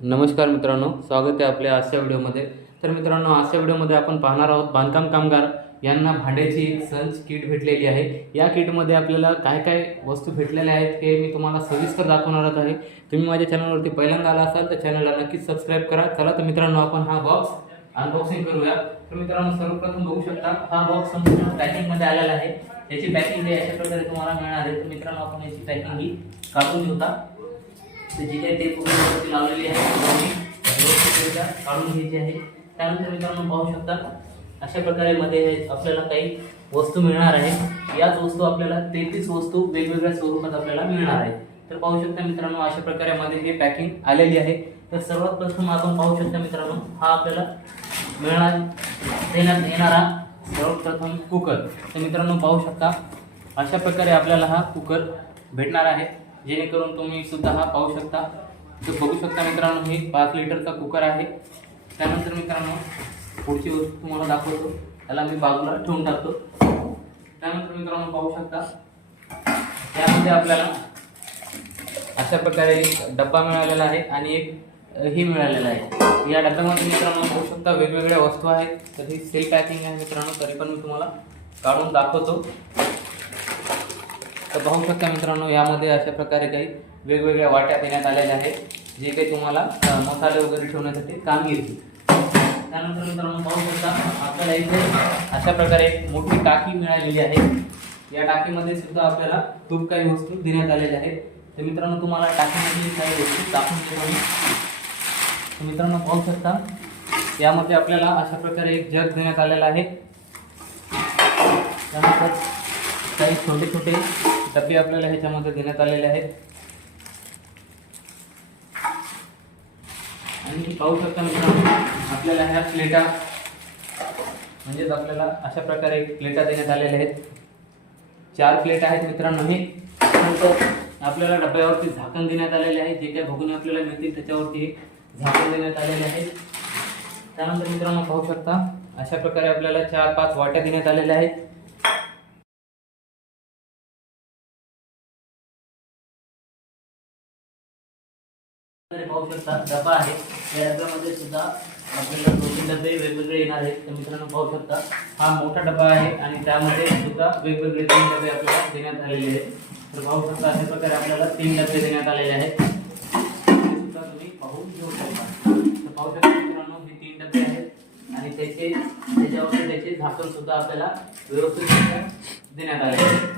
नमस्कार मित्रांनो स्वागत आहे आपल्या आजच्या व्हिडिओमध्ये. तर मित्रांनो आजच्या व्हिडिओमध्ये आपण पाहणार आहोत बांधकाम कामगार यांना भांड्याची एक संच किट भेटलेली आहे. या किटमध्ये आपल्याला काय काय वस्तू भेटलेल्या आहेत हे मी तुम्हाला सविस्तर दाखवणारच आहे. तुम्ही माझ्या चॅनलवरती पहिल्यांदा आला असाल तर चॅनलला नक्कीच सबस्क्राईब करा. चला तर मित्रांनो आपण हा बॉक्स अनबॉक्सिंग करूया. तर मित्रांनो सर्वप्रथम बघू शकता हा बॉक्स संपूर्ण पॅकिंगमध्ये आलेला आहे. याची पॅकिंग अशा प्रकारे तुम्हाला मिळणार आहे तर मित्रांनो आपण याची पॅकिंग ही काढून घेऊता तर जी काही टेप वगैरे लावलेली आहे व्यवस्थितरित्या काढून घ्यायची आहे. त्यानंतर मित्रांनो पाहू शकता अशा प्रकारे मध्ये हे आपल्याला काही वस्तू मिळणार आहे. याच वस्तू आपल्याला तेहतीस वस्तू वेगवेगळ्या स्वरूपात आपल्याला मिळणार आहे. तर पाहू शकता मित्रांनो अशा प्रकारे मध्ये हे पॅकिंग आलेली आहे. तर सर्वात प्रथम आपण पाहू शकता मित्रांनो हा आपल्याला मिळणार देण्यात येणारा सर्वप्रथम कुकर तर मित्रांनो पाहू शकता अशा प्रकारे आपल्याला हा कुकर भेटणार आहे. जेणेकरून तुम्ही सुद्धा हा पाहू शकता. तर बघू शकता मित्रांनो हे पाच लिटरचा कुकर आहे. त्यानंतर मित्रांनो पुढची वस्तू तुम्हाला दाखवतो. त्याला मी बाजूला ठेवून टाकतो. त्यानंतर मित्रांनो पाहू शकता. त्यामध्ये आपल्याला अशा प्रकारे एक डब्बा मिळालेला आहे आणि एक हे ही मिळालेला आहे. या डब्यामध्ये मित्रांनो पाहू शकता वेगवेगळ्या वस्तू आहेत. तर ही सेल पॅकिंग आहे मित्रांनो तरी पण मी तुम्हाला काढून दाखवतो. तर पाहू शकता मित्रांनो यामध्ये अशा प्रकारे काही वेगवेगळ्या वाट्या देण्यात आलेल्या आहेत जे काही तुम्हाला मसाले वगैरे ठेवण्यासाठी काम येतील त्यानंतर मित्रांनो पाहू शकता आपल्याला इथे अशा प्रकारे एक मोठी टाकी मिळालेली आहे. या टाकीमध्ये सुद्धा आपल्याला खूप काही वस्तू देण्यात आलेल्या आहेत. तर मित्रांनो तुम्हाला टाकीमध्ये काही वस्तू दाखवून देतो. तर मित्रांनो पाहू शकता यामध्ये आपल्याला अशा प्रकारे एक जग देण्यात आलेला आहे. त्यानंतर काही छोटे छोटे डबे आपल्याला ह्याच्यामध्ये देण्यात आलेले आहेत. आणि पाहू शकता मित्रांनो आपल्याला ह्या प्लेटा म्हणजेच आपल्याला अशा प्रकारे प्लेटा देण्यात आलेल्या आहेत. चार प्लेट आहेत मित्रांनो हे. आपल्याला डब्यावरती झाकण देण्यात आलेले आहे. जे काही भगुने आपल्याला मिळतील त्याच्यावरती झाकण देण्यात आलेले आहे. त्यानंतर मित्रांनो पाहू शकता अशा प्रकारे आपल्याला चार पाच वाट्या देण्यात आलेल्या आहेत. पाहू शकता. डबा आहे. या डब्यामध्ये सुद्धा आपल्याला दोन तीन डबे वेगवेगळे येणार आहेत. तर मित्रांनो पाहू शकता. हा मोठा डबा आहे आणि त्यामध्ये सुद्धा वेगवेगळे तीन डबे आपल्याला देण्यात आलेले आहेत. तर पाहू शकता अशा प्रकारे आपल्याला तीन डबे देण्यात आलेले आहेत. सुद्धा तुम्ही पाहून घेऊ शकता. तर पाहू शकता मित्रांनो हे तीन डबे आहेत आणि त्याचे त्याच्यावरती त्याचे झाकण सुद्धा आपल्याला व्यवस्थित देण्यात आले आहे.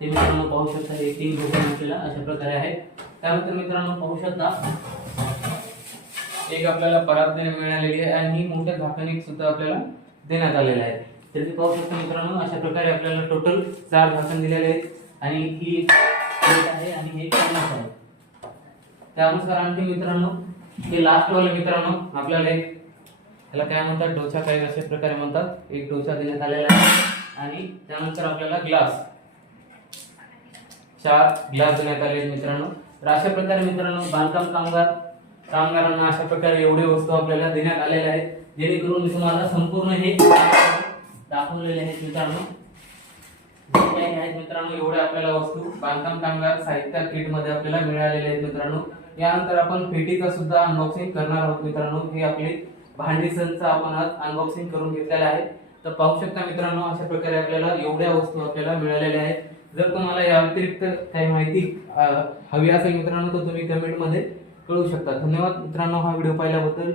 ते मित्रांनो पाहू शकता हे तीन भगुने आपल्याला अशा प्रकारे आहेत. त्यानंतर मित्रांनो पाहू शकता? एक आपल्याला परात मिळालेली आहे आणि ही मोठ्या झाकण सुद्धा आपल्याला देण्यात आलेलं आहे. तर ते पाहू शकता मित्रांनो अशा प्रकारे आपल्याला टोटल चार झाकण दिलेले आहेत. आणि ही आहे आणि हे चम्मच आहे. त्यानुसार आणखी मित्रांनो हे लास्ट वाले मित्रांनो आपल्याला एक त्याला काय म्हणतात? डोसा काही अशा प्रकारे म्हणतात. एक डोसा देण्यात आलेला आहे. आणि त्यानंतर आपल्याला ग्लास चार ग्लास देण्यात आले आहेत मित्रांनो? तर अशा प्रकारे मित्रांनो बांधकाम कामगार कामगारांना अशा प्रकारे एवढे वस्तू आपल्याला देण्यात आलेल्या आहेत जेणेकरून मी तुम्हाला संपूर्ण हे दाखवलेले आहेत मित्रांनो. आहेत मित्रांनो एवढ्या आपल्याला वस्तू बांधकाम कामगार साहित्य किटमध्ये आपल्याला मिळालेले आहेत मित्रांनो. यानंतर आपण पेटीचा सुद्धा अनबॉक्सिंग करणार आहोत मित्रांनो. हे आपले भांडी आपण आज अनबॉक्सिंग करून घेतलेला आहे तर पाहू शकता मित्रांनो अशा प्रकारे आपल्याला एवढ्या वस्तू आपल्याला मिळालेल्या आहेत. जर तुम्हाला या व्यतिरिक्त काही माहिती हवी असेल मित्रांनो तर तुम्ही कमेंटमध्ये कळू शकता. धन्यवाद मित्रांनो हा व्हिडिओ पाहिल्याबद्दल.